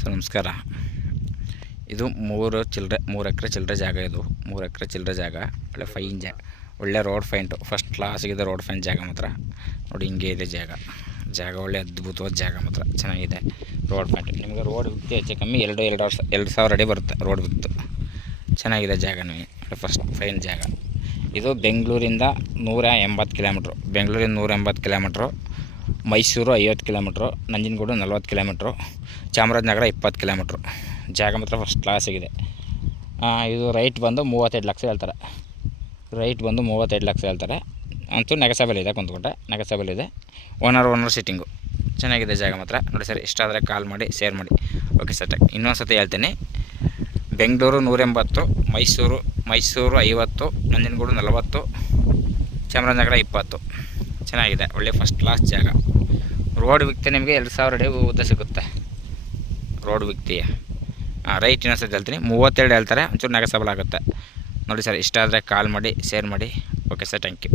Sir ನಮಸ್ಕಾರ. ಇದು 3 ಎಕರೆ ಚಿಲ್ಲರೆ ಜಾಗ. ಇದು 3 ಎಕರೆ ಚಿಲ್ಲರೆ ಜಾಗ. ಒಳ್ಳೆ ಫೈನ್ ಜಾಗ, ಒಳ್ಳೆ ರೋಡ್ ಫೈಂಟು, ಫಸ್ಟ್ ಕ್ಲಾಸಿಗಿದೆ ರೋಡ್ ಫೈನ್ ಜಾಗ ಮಾತ್ರ. ನೋಡಿ ಹಿಂಗೆ ಇದೆ ಜಾಗ ಒಳ್ಳೆ ಅದ್ಭುತವಾದ ಜಾಗ ಮಾತ್ರ, ಚೆನ್ನಾಗಿದೆ ರೋಡ್ ಫೈಂಟು. ನಿಮಗೆ ರೋಡ್ ವಿಡ್ತ್ ಹೆಚ್ಚು ಕಮ್ಮಿ 2,000 ಅಡಿ ಬರುತ್ತೆ ರೋಡ್ ವಿಡ್ತ್. ಚೆನ್ನಾಗಿದೆ ಜಾಗ, ನಿಮಗೆ ಫಸ್ಟ್ ಫೈನ್ ಜಾಗ. ಇದು ಬೆಂಗಳೂರಿಂದ 180 ಕಿಲೋಮೀಟ್ರು, ಬೆಂಗಳೂರಿಂದ 180 kilometre, Mysuru 50 kilometre, Nanjangud 40 kilometre, Chamarajanagar 20 kilometre. ಜಾಗ ಮಾತ್ರ ಫಸ್ಟ್ ಕ್ಲಾಸಿಗಿದೆ. ಇದು ರೈಟ್ ಬಂದು 35 ಲಕ್ಷ ಹೇಳ್ತಾರೆ. ರೈಟ್ ಬಂದು 35 ಲಕ್ಷ ಹೇಳ್ತಾರೆ. ಅಂತೂ ನೆಗೆಸಬಲ್ ಇದೆ, ಕುಂತ್ಕೊಂಡೆ ನೆಗೆಸಬಲ್ ಇದೆ. ಓನರ್ ಸಿಟ್ಟಿಂಗು ಚೆನ್ನಾಗಿದೆ ಜಾಗ ಮಾತ್ರ. ನೋಡಿ ಸರ್, ಇಷ್ಟ ಆದರೆ ಕಾಲ್ ಮಾಡಿ, ಶೇರ್ ಮಾಡಿ. ಓಕೆ ಸರ್, ಇನ್ನೊಂದು ಸತಿ ಹೇಳ್ತೀನಿ. ಬೆಂಗಳೂರು 180, ಮೈಸೂರು 50, ನಂಜನಗೂಡು 40, ಚಾಮರಾಜನಗರ 20. ಚೆನ್ನಾಗಿದೆ, ಒಳ್ಳೆ ಫಸ್ಟ್ ಕ್ಲಾಸ್ ಜಾಗ. ರೋಡ್ ವಿಕ್ತಿ ನಿಮಗೆ 2,000 ಅಡಿ ಉದ್ದ ಸಿಗುತ್ತೆ ರೋಡ್ ವಿಕ್ತಿ. ರೈಟ್ ಇನ್ನೊಂದ್ಸತಿ ಹೇಳ್ತೀನಿ, 32 ಹೇಳ್ತಾರೆ, ಒಂಚೂರು ನೆಗೆಸಬಲ್ ಆಗುತ್ತೆ. ನೋಡಿ ಸರ್, ಇಷ್ಟ ಆದರೆ ಕಾಲ್ ಮಾಡಿ, ಶೇರ್ ಮಾಡಿ. Okay sir, thank you.